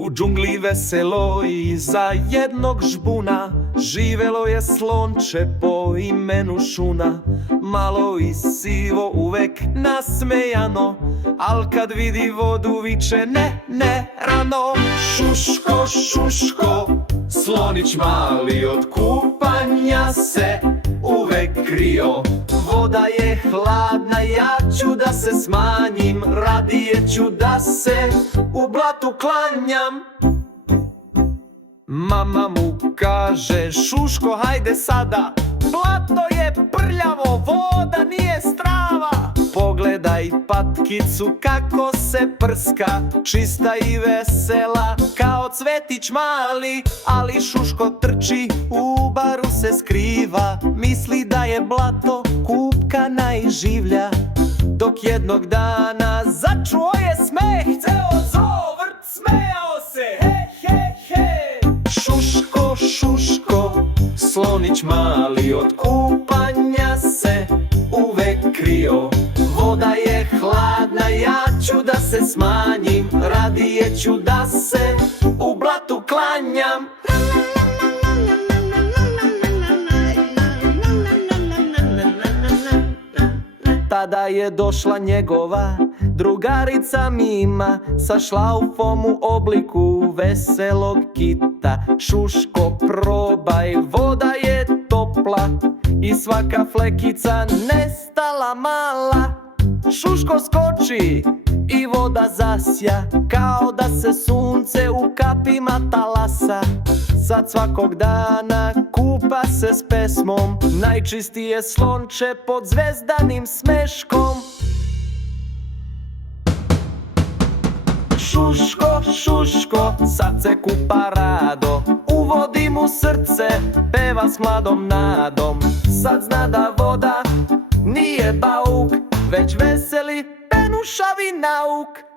U džungli veseloj iza jednog žbuna živelo je slonče po imenu Šuna. Malo i sivo, uvek nasmejano, al kad vidi vodu viče ne, ne, rano. Šuško, šuško, slonić mali od kupanja se uvek krio. Voda je hladna, ja ću da se smanjim, radije ću da se u blatu klanjam. Mama mu kaže, Šuško, hajde sada, blato je prljavo, voda nije strava. Pogledaj patkicu kako se prska, čista i vesela kao cvetić mali. Ali Šuško trči, u baru se skriva, misli da je blato kupka najživlja. Dok jednog dana začuo je smeh, ceo zoo vrt smejao se, he, he, he. Šuško, Šuško, slonić mali od kupanja se uvek krio. Voda je hladna, ja ću da se smanjim, radije ću da se u blatu klanjam. Tada je došla njegova drugarica Mima sa šlaufom u obliku veselog kita. Šuško, probaj, voda je topla i svaka flekica nestala mala. Šuško skoči i voda zasja, kao da se sunce u kapima talasa. Sad svakog dana kupa se s pesmom, najčistije slonče pod zvezdanim smeškom. Šuško, Šuško, sad se kupa rado, uvodi mu srce, peva s mladom nadom. Sad zna da voda nije bauk, već veseli penušavi nauk.